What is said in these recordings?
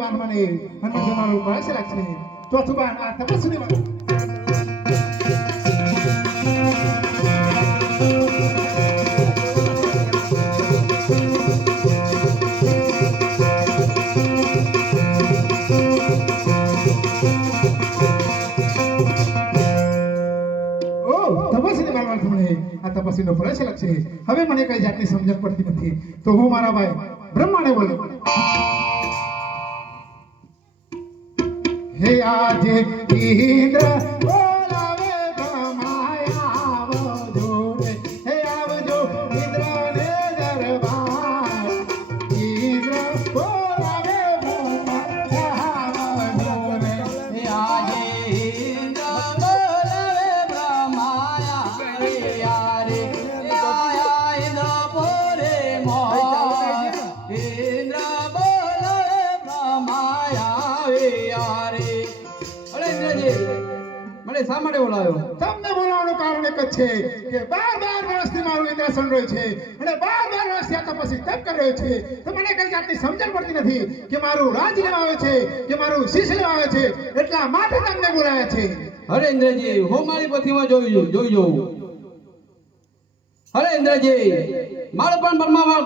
બાન મને હનુમાનજી મારું પાછળ રાખશે ચોથું બાન આ તપસ્વી બાન તપસ્વીનો પ્રયાસ લક્ષે હવે મને કઈ જાતની સમજણ પડતી નથી તો હું મારા ભાઈ બ્રહ્માને બોલું હે આજે ઇન્દ્ર બોલાવે બ્રહ્માયા આવજો રે હે આવજો ઇન્દ્રને દરબાર ઇન્દ્ર બોલાવે બ્રહ્માયા આવજો રે હે આજે ઇન્દ્ર શા માટે બોલાવ્યો? તમને બોલાવવાનું કારણ એક જ છે કે 12 વર્ષથી મારું ઇન્દ્રાસન રહ્યું છે અને 12 વર્ષથી આ તપસ્વી તપ કરી રહ્યો છે તો મને કઈ જાતની સમજણ પડતી નથી કે મારું રાજ લેવા આવે છે કે મારું શિષ્ય લેવા આવે છે એટલા માટે તમને બોલાવ્યા છે. અરે ઇન્દ્રજી હું મારી પથીમાં જોઈ જોઉં. અરે ઇન્દ્રજી મારું પણ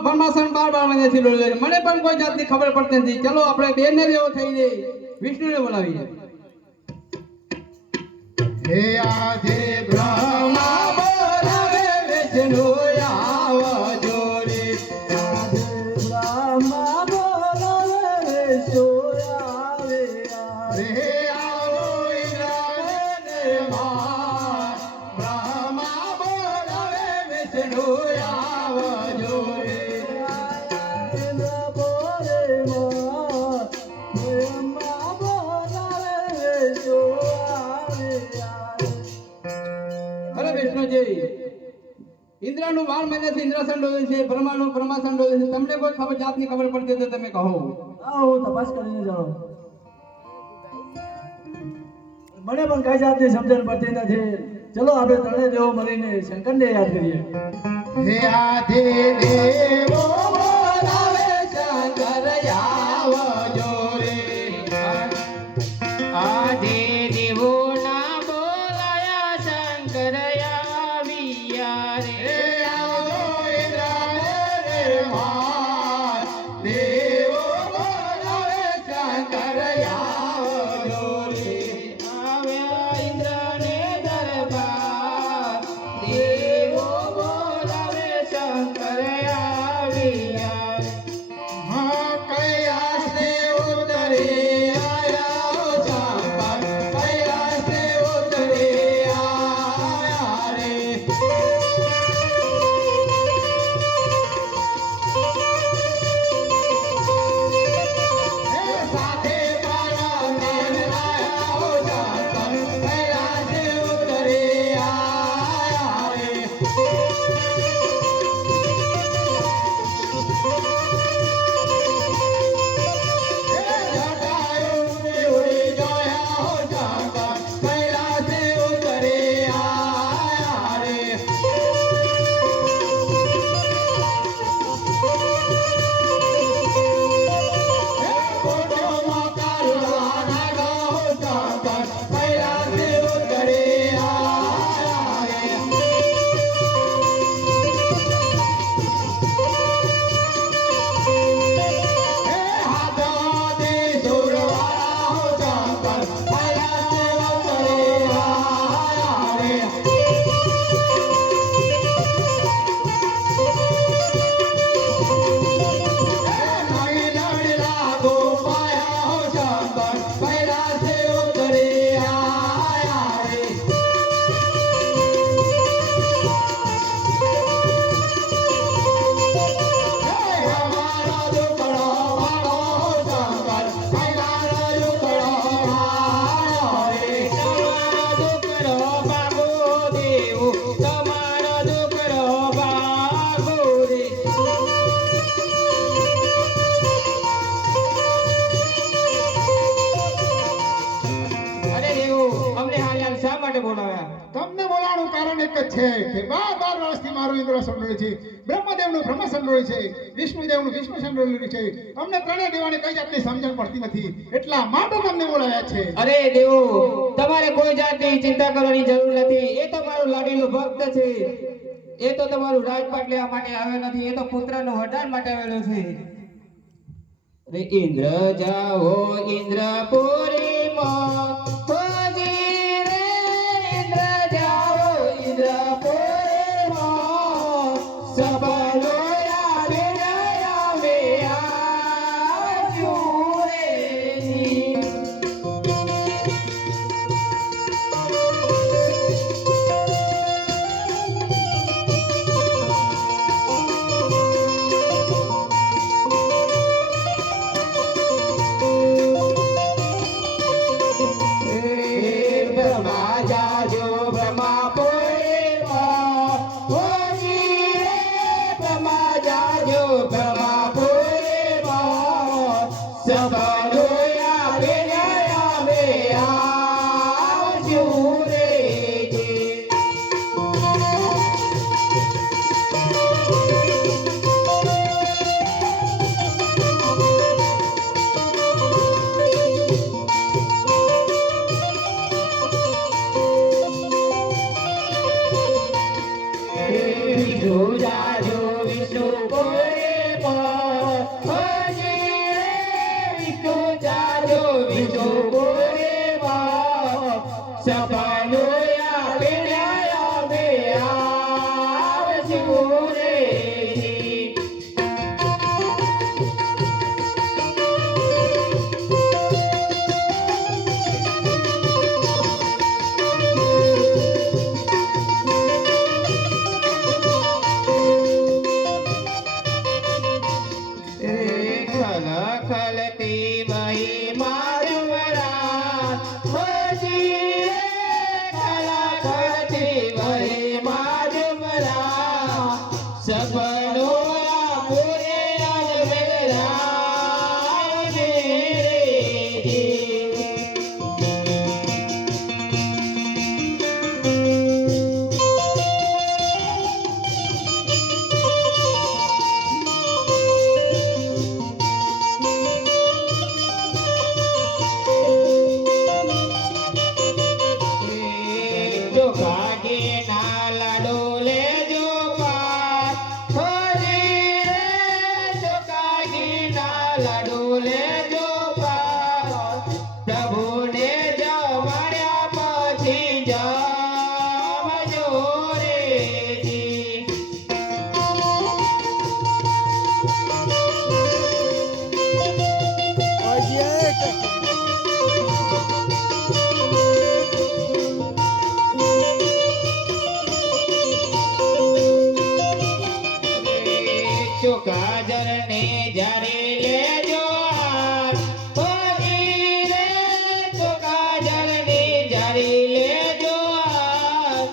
બ્રહ્માસન 12 મહિનાથી લોહી મને પણ કોઈ જાતની ખબર પડતી નથી. ચલો આપણે બેને જેવો થઈને વિષ્ણુને બોલાવીએ. હે આજે બ્રહ્મા બોલાવે વિષ્ણુ આવજો રે આજે બ્રહ્મા બોલાવે વિષ્ણુ આવે રે આવો ઇન્દ્રને માં બ્રહ્મા બોલાવે વિષ્ણુ આવજો રે ઇન્દ્ર બોલે માં બ્રહ્મા બોલાવે વિષ્ણુ ઇન્દ્રનું 12 મહિનાથી ઇન્દ્રાસન ડોલે છે બ્રહ્માનું બ્રહ્માસન ડોલે છે. તમને કોઈ ખબર જાતની ખબર પડતી તો તમે કહો. હું તપાસ કરીને જાણો મને પણ કઈ જાતની સમજણ પડતી નથી. ચલો આપણે ત્રણે દેવો મળીને શંકરને યાદ કરીએ. હે આદિ દેવો બોલાવે શંકર આવજો રે આદિ દેવો ના બોલાયા શંકર આવ્યા રે આવજો ઇન્દ્રને માં દેવો બોલાવે શંકર આવજો રે આવ્યા ઇન્દ્રને દરબાર દેવો બોલાવે શંકર આવ્યા હા કૈલાસે ઉતરે આયા શંકર કૈલાસે ઉતરે આયા રે સાથે પારમેન આયા શંકર કૈલાસે ઉતરે આયા રે તમને બોલાવવાનું કારણ એક જ છે કે 12 વર્ષથી મારું ઇન્દ્રાસન રહ્યું છે બ્રહ્મદેવ બ્રહ્મદેવનું બ્રહ્મચંદ્ર હોય છે, વિષ્ણુદેવનું વિષ્ણુચંદ્ર હોય છે. અમને ત્રણેય દેવોને કઈ જાતની સમજણ પડતી નથી, એટલા માટે તમને બોલાવ્યા છે. અરે દેવો, તમારે કોઈ જાતની ચિંતા કરવાની જરૂર નથી. એ તો મારો લાડીલો ભક્ત છે. એ તો તમારું રાજપાટ લેવા માટે આવ્યો નથી, એ તો પુત્રનું વરદાન માટે આવેલો છે. રે ઇન્દ્ર જાઓ ઇન્દ્રપુરીમાં, હોજી રે ઇન્દ્ર જાઓ ઇન્દ્રપુરીમાં, સફલો યાદે આવે આજુ રે. બ્રહ્મા જાજો બ્રહ્માપુરીમાં, હોજી રે બ્રહ્મા જાજો બ્રહ્માપુરીમાં, સફલો યાદે આવે આજુ રે. વિષ્ણુ જાજો વિષ્ણુપુરીમાં, હોજી રે વિષ્ણુ જાજો વિષ્ણુપુરીમાં, સફલો યાદે આવે આજુ રે. ખલ ખલતી મહિમા જુમરા, હોજી રે ખલ ખલતી મહિમા જુમરા, સફલો પૂરે અજમેરા રે. જો ભાગે ના લાડો લેજો પાર, હોજી રે જો ભાગે ના લાડો લેજો પાર, પ્રભુને જમાડ્યા પછી જમજો રે. ચોકાજર ને જારી લેજો હાર, હોજી રે ચોકાજર ને જારી લેજો હાર,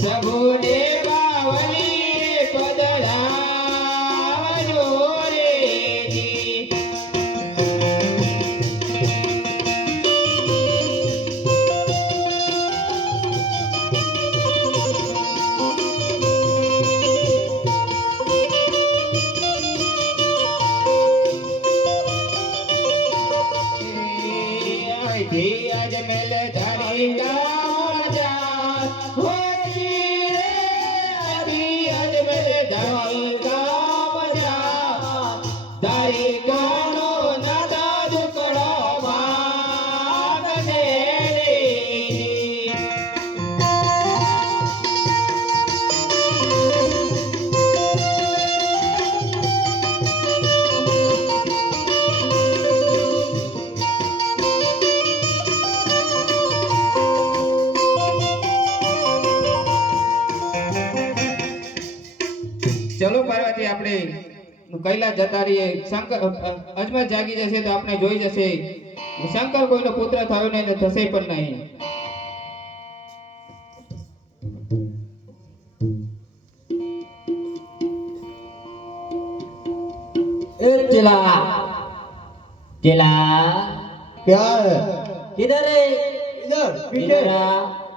પ્રભુને બાવલીએ પધરાવજો રે. અહીંથી અજમેર ધારી ગામ જા, હોજી રે અહીંથી અજમેર ધારી ગામ જા, ધારી ગામનો નાદા દુકડો માંગને રે. ચલો પાર્વતી, આપણે કૈલાસ જતા રહીએ. શંકર અજમેર જાગી જશે તો આપણે જોઈ જશે. શંકર કોઈનો પુત્ર થયો નહીં ને થશે પણ નહીં. ए चिला चिला क्या है? किधर है? इधर पीछे। इधर आ।